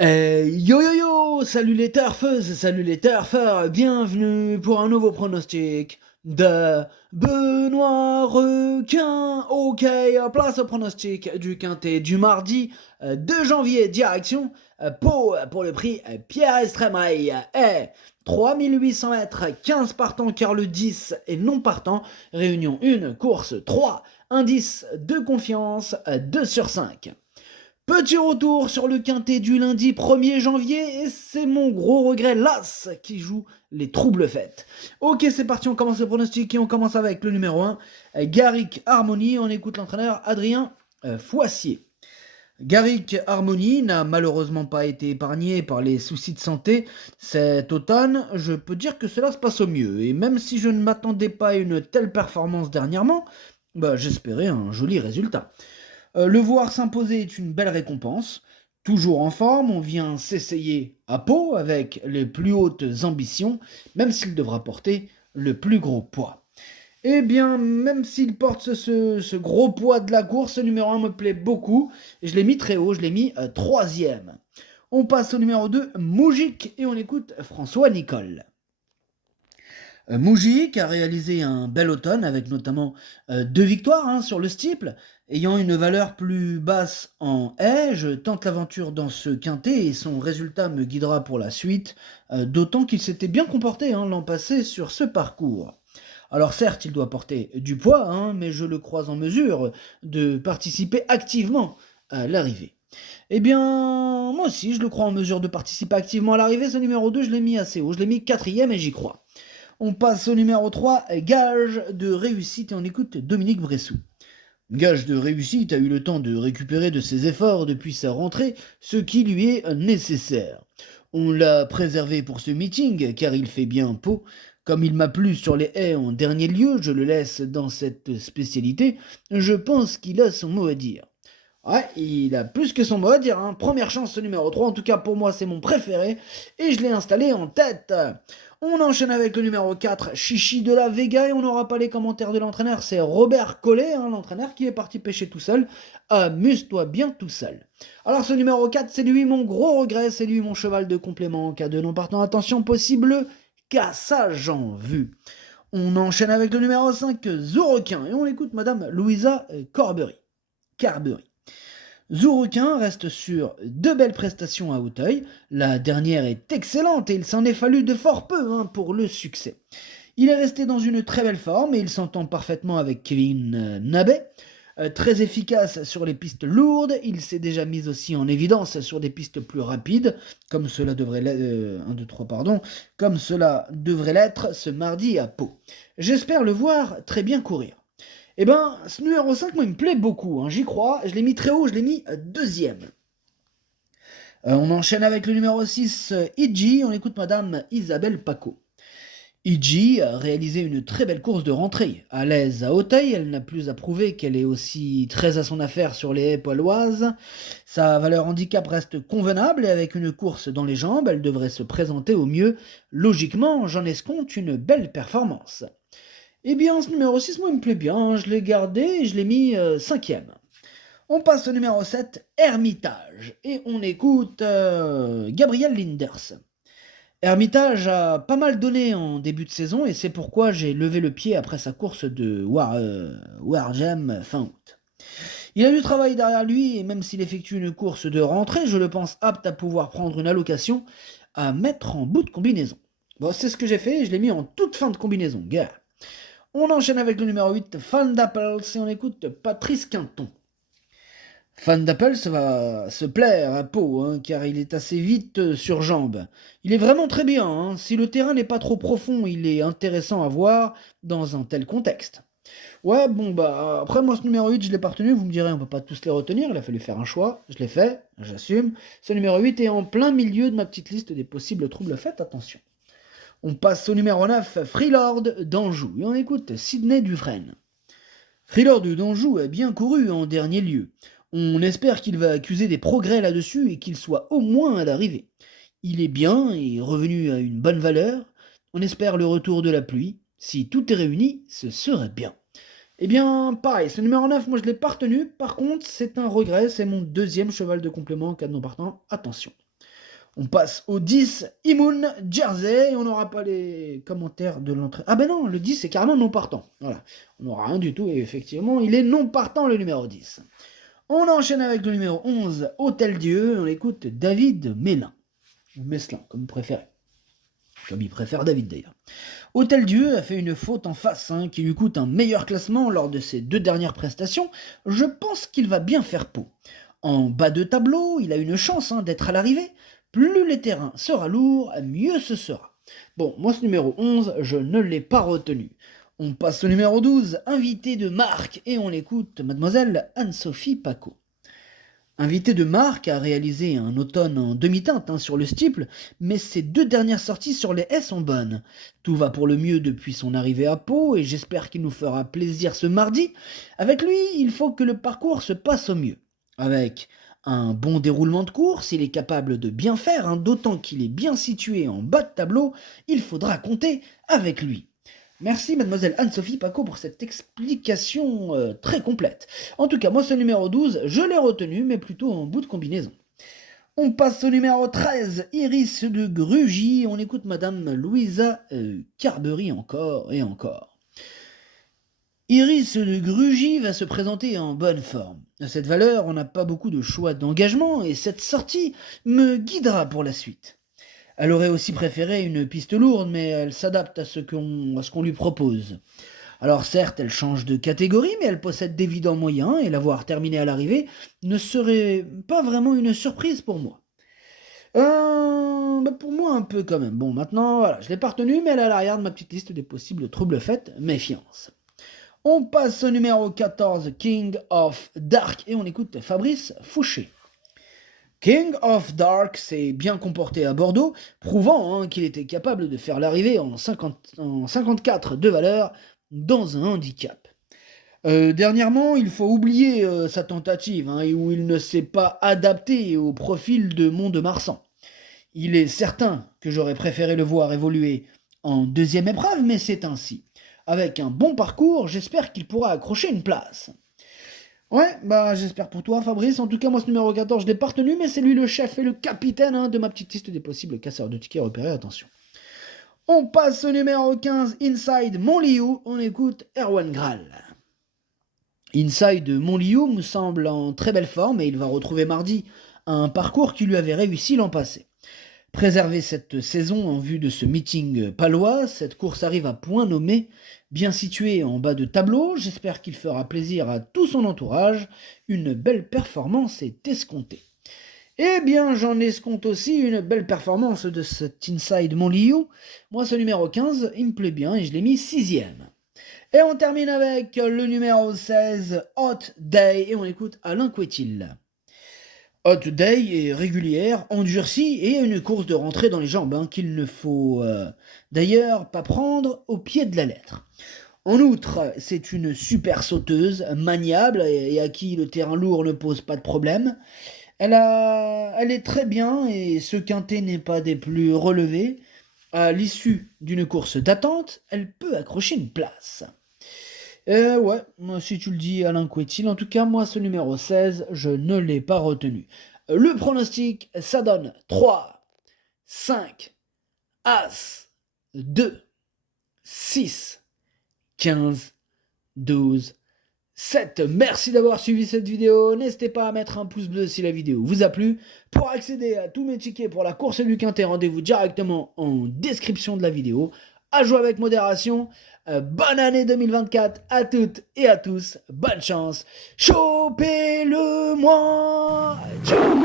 Yo yo yo, salut les turfeuses, salut les turfeurs, bienvenue pour un nouveau pronostic de Benoît Requin. Ok, place au pronostic du quintet du mardi 2 janvier, direction Pau pour le prix Pierre Estremaille. 3800 mètres, 15 partants car le 10 est non partant, réunion 1, course 3, indice de confiance 2 sur 5. Petit retour sur le quintet du lundi 1er janvier, et c'est mon gros regret, l'As, qui joue les troubles fêtes. Ok, c'est parti, on commence le pronostic et on commence avec le numéro 1, Garrick Harmony. On écoute l'entraîneur Adrien Foissier. Garrick Harmony n'a malheureusement pas été épargné par les soucis de santé cet automne. Je peux dire que cela se passe au mieux, et même si je ne m'attendais pas à une telle performance dernièrement, j'espérais un joli résultat. Le voir s'imposer est une belle récompense. Toujours en forme, on vient s'essayer à Pau avec les plus hautes ambitions, même s'il devra porter le plus gros poids. Eh bien, même s'il porte ce gros poids de la course, ce numéro 1 me plaît beaucoup. Je l'ai mis très haut, je l'ai mis troisième. On passe au numéro 2, Moujik, et on écoute François Nicole. Moujik a réalisé un bel automne avec notamment 2 victoires sur le steeple. Ayant une valeur plus basse en haie, je tente l'aventure dans ce quintet et son résultat me guidera pour la suite, d'autant qu'il s'était bien comporté l'an passé sur ce parcours. Alors certes, il doit porter du poids, mais je le crois en mesure de participer activement à l'arrivée. Eh bien, moi aussi, je le crois en mesure de participer activement à l'arrivée. Ce numéro 2, je l'ai mis assez haut, je l'ai mis quatrième et j'y crois. On passe au numéro 3, gage de réussite, et on écoute Dominique Bressou. Gage de réussite a eu le temps de récupérer de ses efforts depuis sa rentrée, ce qui lui est nécessaire. On l'a préservé pour ce meeting, car il fait bien Pau. Comme il m'a plu sur les haies en dernier lieu, je le laisse dans cette spécialité. Je pense qu'il a son mot à dire. Ouais, il a plus que son mot à dire. Première chance, ce numéro 3. En tout cas, pour moi, c'est mon préféré. Et je l'ai installé en tête. On enchaîne avec le numéro 4, Chichi de la Vega. Et on n'aura pas les commentaires de l'entraîneur. C'est Robert Collet, l'entraîneur, qui est parti pêcher tout seul. Amuse-toi bien tout seul. Alors, ce numéro 4, c'est lui mon gros regret. C'est lui mon cheval de complément en cas de non partant. Attention, possible cassage en vue. On enchaîne avec le numéro 5, Zourequin. Et on écoute Madame Louisa Carberry. Zourequin reste sur 2 belles prestations à Auteuil. La dernière est excellente et il s'en est fallu de fort peu pour le succès. Il est resté dans une très belle forme et il s'entend parfaitement avec Kevin Nabet. Très efficace sur les pistes lourdes, il s'est déjà mis aussi en évidence sur des pistes plus rapides, comme cela devrait l'être, comme cela devrait l'être ce mardi à Pau. J'espère le voir très bien courir. Eh ben, ce numéro 5, moi, il me plaît beaucoup, j'y crois. Je l'ai mis très haut, je l'ai mis deuxième. On enchaîne avec le numéro 6, Iji. On écoute Madame Isabelle Paco. Iji a réalisé une très belle course de rentrée. À l'aise à Auteuil, elle n'a plus à prouver qu'elle est aussi très à son affaire sur les haies poiloises. Sa valeur handicap reste convenable et avec une course dans les jambes, elle devrait se présenter au mieux. Logiquement, j'en escompte une belle performance. Eh bien, ce numéro 6, moi, il me plaît bien. Je l'ai gardé et je l'ai mis cinquième. On passe au numéro 7, Hermitage. Et on écoute Gabriel Linders. Hermitage a pas mal donné en début de saison et c'est pourquoi j'ai levé le pied après sa course de Wargem fin août. Il a du travail derrière lui et même s'il effectue une course de rentrée, je le pense apte à pouvoir prendre une allocation à mettre en bout de combinaison. Bon, c'est ce que j'ai fait et je l'ai mis en toute fin de combinaison, gars. On enchaîne avec le numéro 8, Fan d'Apples, et on écoute Patrice Quinton. Fan d'Apples va se plaire à Pau, car il est assez vite sur jambes. Il est vraiment très bien, si le terrain n'est pas trop profond, il est intéressant à voir dans un tel contexte. Ouais, après moi ce numéro 8, je l'ai pas retenu, vous me direz, on peut pas tous les retenir, il a fallu faire un choix, je l'ai fait, j'assume. Ce numéro 8 est en plein milieu de ma petite liste des possibles troubles, faites attention. On passe au numéro 9, Freelord d'Anjou, et on écoute Sidney Dufresne. Freelord d'Anjou a bien couru en dernier lieu. On espère qu'il va accuser des progrès là-dessus et qu'il soit au moins à l'arrivée. Il est bien et revenu à une bonne valeur. On espère le retour de la pluie. Si tout est réuni, ce serait bien. Eh bien, pareil, ce numéro 9, moi je l'ai pas retenu. Par contre, c'est un regret, c'est mon deuxième cheval de complément en cas de non partant. Attention. On passe au 10, Imoun Jersey, et on n'aura pas les commentaires de l'entrée. Ah ben non, le 10 c'est carrément non partant. Voilà, on n'aura rien du tout, et effectivement, il est non partant le numéro 10. On enchaîne avec le numéro 11, Hôtel Dieu, et on écoute David Mélin, ou Meslin, comme vous préférez. Comme il préfère David d'ailleurs. Hôtel Dieu a fait une faute en face, qui lui coûte un meilleur classement lors de ses 2 dernières prestations. Je pense qu'il va bien faire peau. En bas de tableau, il a une chance d'être à l'arrivée. Plus les terrains sera lourd, mieux ce sera. Bon, moi ce numéro 11, je ne l'ai pas retenu. On passe au numéro 12, invité de marque, et on écoute mademoiselle Anne-Sophie Paco. Invité de marque a réalisé un automne en demi-teinte sur le steeple, mais ses 2 dernières sorties sur les haies sont bonnes. Tout va pour le mieux depuis son arrivée à Pau, et j'espère qu'il nous fera plaisir ce mardi. Avec lui, il faut que le parcours se passe au mieux. Avec un bon déroulement de course, il est capable de bien faire, d'autant qu'il est bien situé en bas de tableau, il faudra compter avec lui. Merci mademoiselle Anne-Sophie Paco pour cette explication très complète. En tout cas, moi ce numéro 12, je l'ai retenu, mais plutôt en bout de combinaison. On passe au numéro 13, Iris de Grugy, on écoute madame Louisa Carbery encore et encore. Iris de Grugy va se présenter en bonne forme. À cette valeur, on n'a pas beaucoup de choix d'engagement et cette sortie me guidera pour la suite. Elle aurait aussi préféré une piste lourde, mais elle s'adapte à ce qu'on lui propose. Alors certes, elle change de catégorie, mais elle possède d'évidents moyens, et l'avoir terminée à l'arrivée ne serait pas vraiment une surprise pour moi. Pour moi, un peu quand même. Bon, maintenant, voilà, je l'ai pas retenue, mais elle est à l'arrière de ma petite liste des possibles troubles faits, méfiance. On passe au numéro 14, King of Dark, et on écoute Fabrice Fouché. King of Dark s'est bien comporté à Bordeaux, prouvant qu'il était capable de faire l'arrivée en 54 de valeur dans un handicap. Dernièrement, il faut oublier sa tentative, où il ne s'est pas adapté au profil de Mont-de-Marsan. Il est certain que j'aurais préféré le voir évoluer en 2e épreuve, mais c'est ainsi. Avec un bon parcours, j'espère qu'il pourra accrocher une place. Ouais, j'espère pour toi Fabrice. En tout cas, moi ce numéro 14, je l'ai pas retenu, mais c'est lui le chef et le capitaine de ma petite liste des possibles casseurs de tickets repérés, attention. On passe au numéro 15, Inside Montliou, on écoute Erwan Graal. Inside Montliou me semble en très belle forme et il va retrouver mardi un parcours qui lui avait réussi l'an passé. Préserver cette saison en vue de ce meeting palois, cette course arrive à point nommé, bien situé en bas de tableau, j'espère qu'il fera plaisir à tout son entourage, une belle performance est escomptée. Eh bien, j'en escompte aussi une belle performance de cet Inside Montliou. Moi, ce numéro 15, il me plaît bien et je l'ai mis 6e. Et on termine avec le numéro 16, Hot Day, et on écoute Alain Couetil. Hot Day est régulière, endurcie et une course de rentrée dans les jambes qu'il ne faut d'ailleurs pas prendre au pied de la lettre. En outre, c'est une super sauteuse, maniable et à qui le terrain lourd ne pose pas de problème. Elle est très bien et ce quintet n'est pas des plus relevés. À l'issue d'une course d'attente, elle peut accrocher une place. Ouais, si tu le dis Alain Couetil, en tout cas moi ce numéro 16, je ne l'ai pas retenu. Le pronostic, ça donne 3, 5, As, 2, 6, 15, 12, 7. Merci d'avoir suivi cette vidéo. N'hésitez pas à mettre un pouce bleu si la vidéo vous a plu. Pour accéder à tous mes tickets pour la course du Quintet, rendez-vous directement en description de la vidéo. À jouer avec modération. Bonne année 2024 à toutes et à tous. Bonne chance. Chopez-le moi. Ciao.